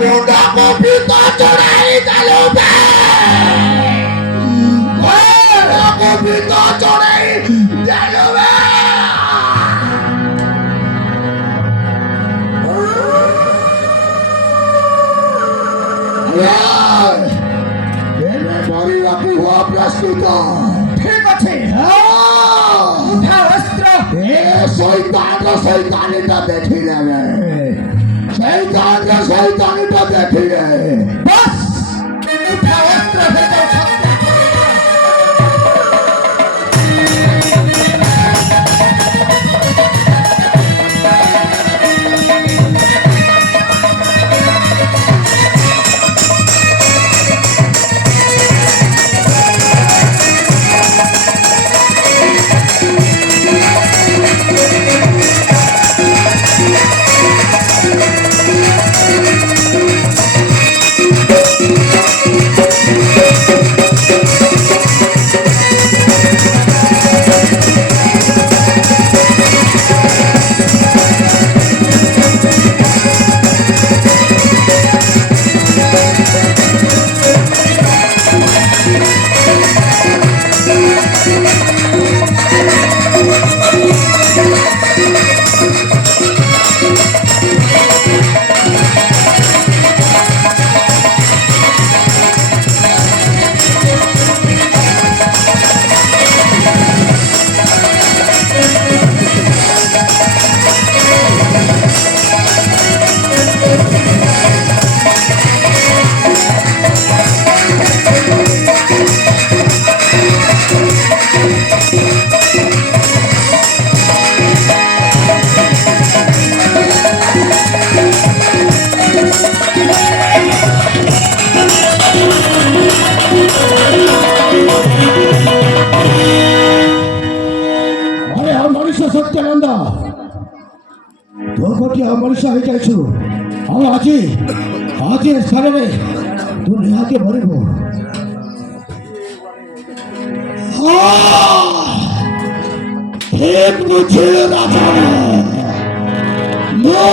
ମୁଣ୍ଡକୁ ପିତ ଚଢ଼ାଇ ଦେଲୁ ବେ ମୁଣ୍ଡକୁ ପିତ ଚଢ଼ାଇ ଦେଲୁ ବେ ଏବେ ମରିବାକୁ ହୁଅ ପ୍ରସ୍ତୁତ ଠିକ ଅଛି ଉଠା ଅସ୍ତ୍ର ଏ ଶୈତାନୀଟା ଦେଖିନେବେ ଶୈତାନୀଟା ଦେଖିଲେ ବସ୍ ଉଠା ଅସ୍ତ୍ର ଭେଦ ସତ୍ୟାନନ୍ଦ ତୁ ଗୋଟିଏ ମଣିଷ ହେଇଯାଇଛୁ ଆଉ ଆଜି ସ୍ଥାନରେ ତୁ ନିହାତି ମରିବୁ ମୁଁ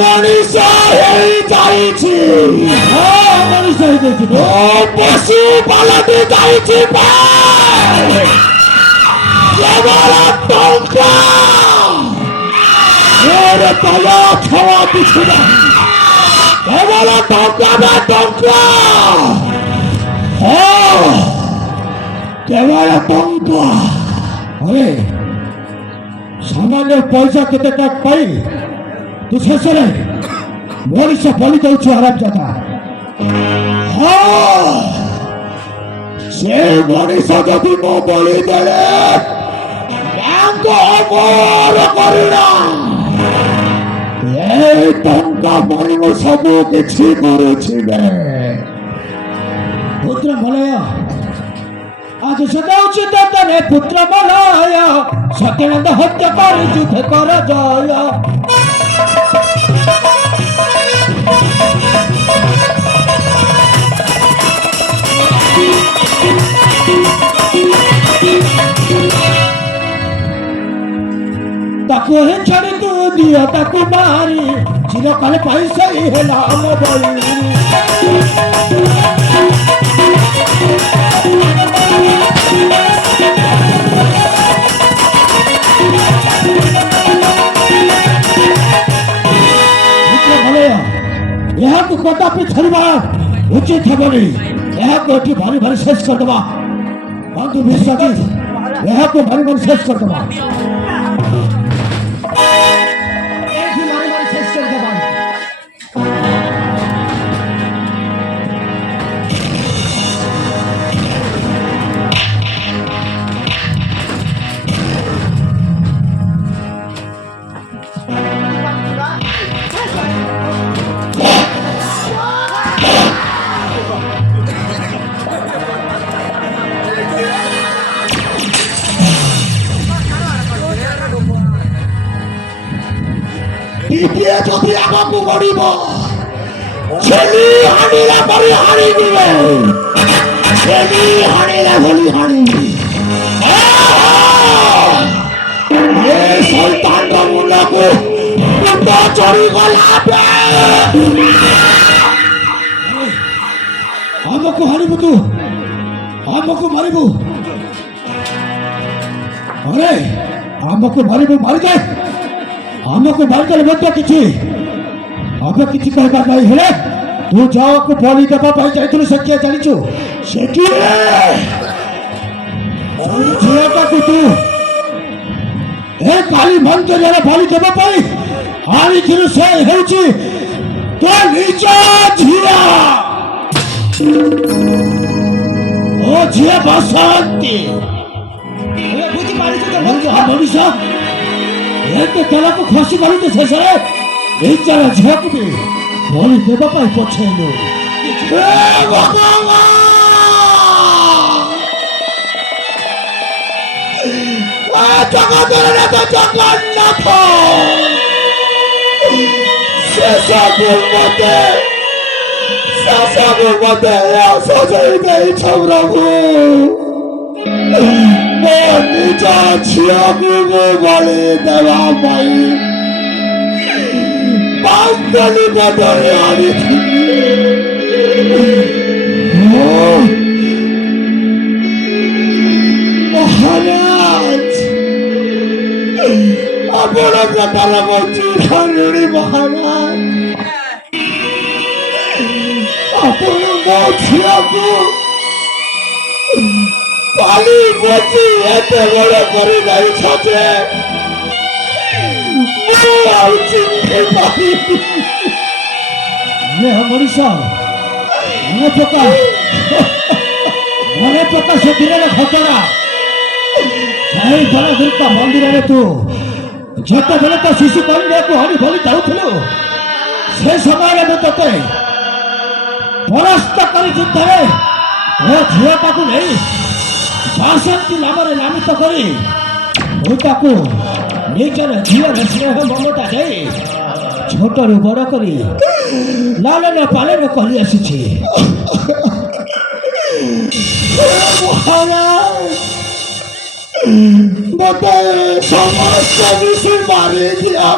ମଣିଷ ହେଇଯାଇଛି ପଶୁ ପାଲଟି ଯାଇଛି କେବଳ ଟଙ୍କା ମୋର ତଳ ଛଅ କିଛି ନାହିଁ କେବଳ ଟଙ୍କା ବା ଟଙ୍କା କେବଳ ଟଙ୍କା ଆରେ ସାମାନ୍ୟ ପଇସା କେତେ ଟଙ୍କା ପାଇ ତୁ ଶେଷରେ ମଣିଷ ବଳି ଦେଉଛୁ ଆରାମ ଜାଗା ସେ ମଣିଷ ଯଦି ମୁଁ ବଳି ଦେଲେ ଅମର କରିଣା ଏ ଟଙ୍କା ପାଇଁ ମୁଁ ସବୁ କିଛି କରୁଛି ପୁତ୍ର ମଲୟ ଆଜି ସଦାଉଛି ଦେ ପୁତ୍ର ମଲୟ ସତ୍ୟାନନ୍ଦ ହତ୍ୟା କରି ଯୁଦ୍ଧ କର ଜୟ ତାକୁ ହିଁ ଛାଡ଼ି ତୁ ଦିଅ ତାକୁ ମାରି ଚିରକାଳ ପାଇଁ ସେଇ ହେଲା ଆମ ବଳି ଏହାକୁ କଦାପି ଛାଡ଼ିବା ଉଚିତ ହେବନି ଏହାକୁ ଏଠି ଭାରି ଭାରି ଶେଷ କରିଦେବା ବନ୍ଧୁ ବିଶ୍ୱାସୀ ଏହାକୁ ଭାରି ଭାରି ଶେଷ କରିଦେବା ଟିକିଏ ଯଦି ଆଗକୁ ବଢିବ ଛେଳି ହାଣିଲା ପରି ହାଣିଯିବେ ଛେଳି ହାଣିଲା ଭଳି ହାଣିବି ଏ ଶୈତାନର ମୁଣ୍ଡକୁ ଚଢିଗଲା ଆମକୁ ହାଣିବୁ ଆମକୁ ମାରିବୁ अरे ଆମକୁ ମାରିବୁ ମାରିଦେ ଆମକୁ ମାରିଦେଲେ ମଧ୍ୟ କିଛି ଆମେ କିଛି କହିବାର ନାହିଁ ହେଲେ ତୁ ଯାହାକୁ ବଳି ଦେବା ପାଇଁ ଯାଇଥିଲୁ ସେ କିଏ ଜାଣିଛୁ ସେ କିଏ ଝିଅଟାକୁ ତୁ ଏ କାଲି ମନ୍ଦିରରେ ବଳି ଦେବା ପାଇଁ ଆଣିଥିଲୁ ସେ ହେଉଛି ତୋ ନିଜ ଝିଅ ଓ ଝିଅ ବସନ୍ତି ମଣିଷ ଏତେ ତେଲକୁ ଖସି ଗଲୁ ଶେଷରେ ନିଜର ଝିଅକୁ ବି ବଳି ଦେବା ପାଇଁ ପଛେଇଲୁ ଜଗନ୍ନାଥ ଜଗନ୍ନାଥ ସେସବୁ ମତେ ସଜେଇ ଦେଇଛ ପ୍ରଭୁ ମୋ ନିଜ ଝିଅକୁ ମୁଁ ବଳି ଦେବା ପାଇଁ ପାଗଳି ବଦଳି ଆଣିଥିଲି ମହାରାଜ ଆପଣଙ୍କ ତାର ଚିରାଣୀ ମହାରାଜ ଆପଣ ମୋ ଝିଅକୁ ପାଳି ବସି ଏତେ ବଡ଼ କରି ଯାଇଛ ଯେ ମୁଁ ଆଉ ଚିହ୍ନି ପାରିବି ମଣିଷ ମନେ ପକା ସେ ଦିନର ଘଟଣା ସେହି ବଳଦୁର୍ଗ ମନ୍ଦିରରେ ତୁ ଯେତେବେଳେ ତ ଶିଶୁ କନ୍ୟାକୁ ହରି ଭଳି ଯାଉଥିଲୁ ସେ ସମୟରେ ମୁଁ ତୋତେ ପରାସ୍ତ କରି ଯୁଦ୍ଧରେ ମୋ ଝିଅଟାକୁ ନେଇ ବାସନ୍ତୀ ନାମରେ ନାମିତ କରି ମୁଁ ତାକୁ ନିଜର ଝିଅର ସ୍ନେହ ମମତା ଦେଇ ଛୋଟରୁ ବଡ଼ କରି ଲାଲନ ପାଳନ କରି ଆସିଛି ମତେ ସମସ୍ତ ମିଶି ମାରିଦିଅ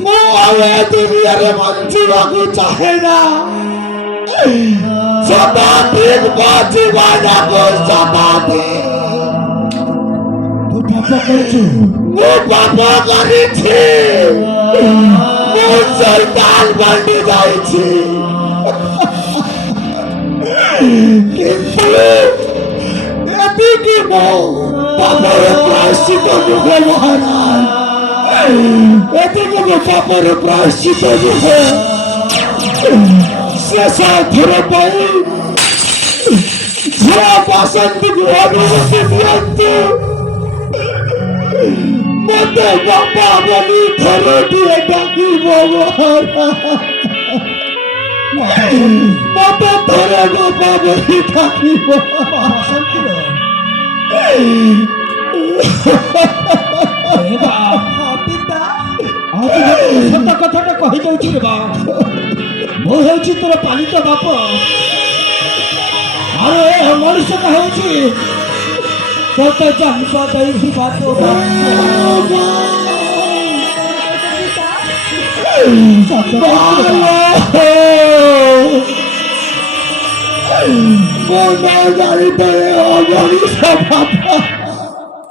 ମୁଁ ଆଉ ଏ ଦୁନିଆରେ ବଞ୍ଚିବାକୁ ଚାହେଁ ନା ଶତାଧିକ ବଞ୍ଚିବାକୁ ଶତାଧିକ ତୁ ପାପ କରିଛୁ ମୁଁ ପାପ କରିଛି ମୁଁ ସୈତାନ ବନି ଯାଇଛି କିନ୍ତୁ ଏତିକି ମୋ ପାପର ପ୍ରାୟଶ୍ଚିତ ନୁହେଁ ମହାରାଜ ଏତିକି ମୋ ପାପର ପ୍ରାୟଶ୍ଚିତ ନୁହେଁ ଶେଷ ଥର ପାଇଁ ଝିଅ ବାସନ୍ତୀକୁ ଅନୁମତି ଦିଅନ୍ତୁ ମତେ ବାପା ବୋଲି ଥରଟିଏ ଡାକିବ ମତେ ଥରେ ବାପା ବୋଲି ଡାକିବ ସତ କଥାଟା କହିଯାଉଛି ରେ ବା ମୁଁ ହେଉଛି ତୋର ପାଳିତ ବାପ ଆଉ ଏ ମଣିଷଟା ହେଉଛି ତୋତେ ଜନ୍ମ ଦେଇଥିବା ତୋ ମଣିଷ ବାପା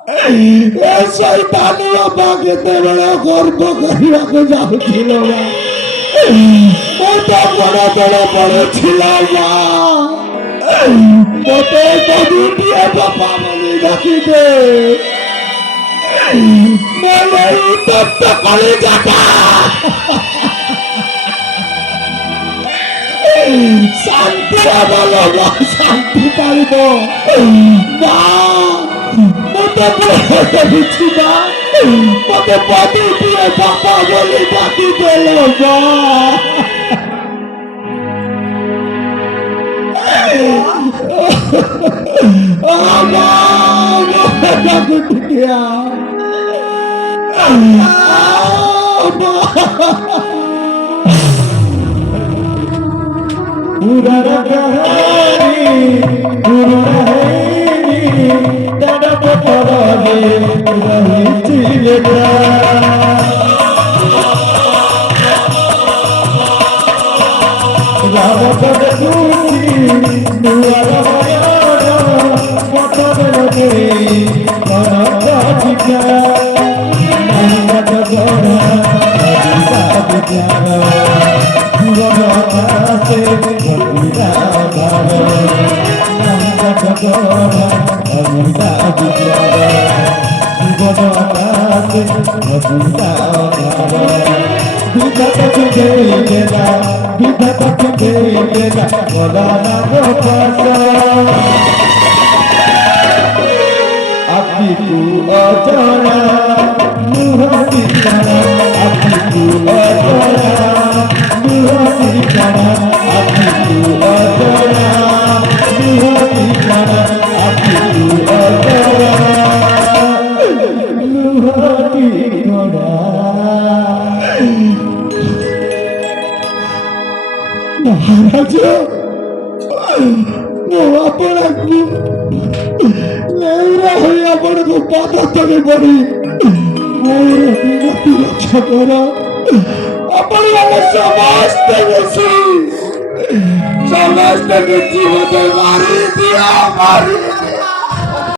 ଏ ଶୈତାନ ବାପା କେତେବେଳେ ଗର୍ବ କରିବାକୁ ଯାଉଥିଲ ମତେ ବଡ଼ ବଡ଼ ବଡ଼ ଥିଲା ମତେ ଗୋଟିଏ ବାପା ବୋଲି ଡାକିଦେ ମୋର ଉତ୍ତପ୍ତ କଳିଜାଟା ଶାନ୍ତି ଭଲ ଶାନ୍ତି ପାଇବ ନା ମତେ ବୁଝିବା ମତେ ବଦିଟିଏ ବାପା ବୋଲି ଡାକିଦେଲ ଗୁଟିଆ ଅବୁଲା ଜୀବନ ଅନାଥେ ଅବୁଲା ବିଧାତା କେନ୍ଦେ ଦେଲା ବିଧାତା କେନ୍ଦେ ଦେଲା ଗଲା ନାଗ ପାସ ଆଖିକୁ ଅଜଣା ମୁହଁ ଠିକଣା ଆଖିକୁ ଅଜଣା ମୁହଁ ଠିକଣା ଆଖିକୁ ଅଜଣା ମୁହଁ ଠିକଣା ଆଖିକୁ ଅଜଣା ମୁହଁ ଠିକଣା ମହାରାଜ ମୁଁ ଆପଣଙ୍କୁ ନେଉରା ହୋଇ ଆପଣଙ୍କୁ ପାଦ ତଳେ ପଡ଼ି ମୋର ବିନତି ରକ୍ଷା କର ଆପଣମାନେ ସମସ୍ତେ ମିଶି ସମସ୍ତେ ମିଶି ମୋତେ ମାରି ଦିଅ